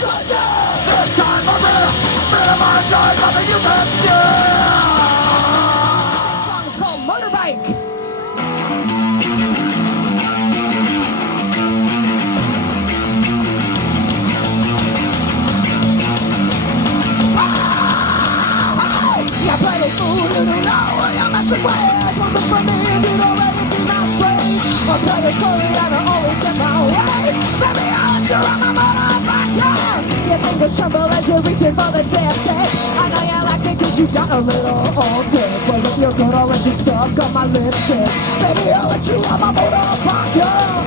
This time I'm real my time, nothing you can steal. The song is called Motorbike. You bloody fool, you don't know what you're messing with. Looking for me and you'd already be my slave. I'm predatory and I always get my way. Baby, I'll let you run my motorbike, yeah. Your fingers tremble as you're reaching for the damn stick. I know you like me cause you got a little old tip. Well, if you're good, I'll let you suck on my lipstick. Baby, I'll let you run my motorbike, yeah.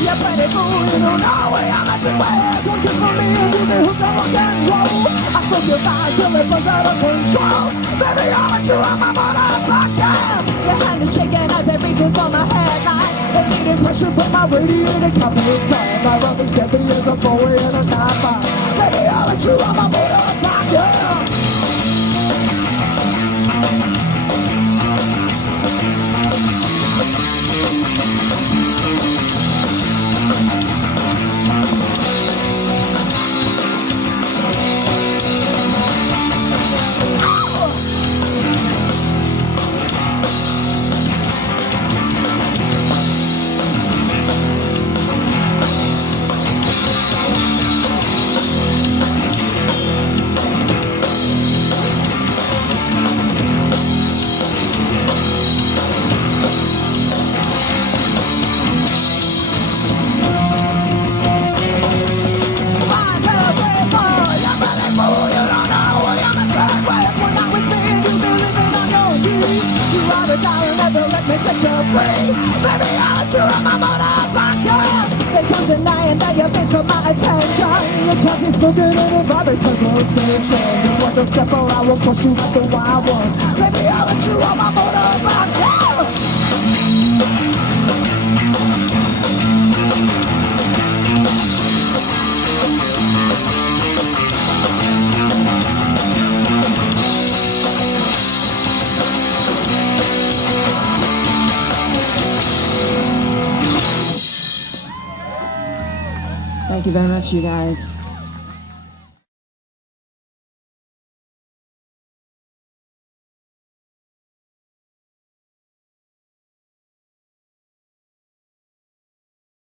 You pretty fool, you don't know where I'm messing with. Don't kiss for me and you can hook up rock and roll. I took your body till it was out of control. Baby, I'll let you on my motorbike, yeah. Your hand is shaking as it reaches for my headline. It's needing pressure, but my radiator cap is tight. My rub is deadly as a boy in a knife fight. Baby, I'll let you on my motorbike, yeah. Baby, I'll let you run my motorbike, yeah. There's some denying that your face caught my attention. Your trunk is smoking and it vibrates as a station. Just watch your step or I will push you like the wild one. Baby, I'll let you run my motorbike, yeah. Thank you very much, you guys.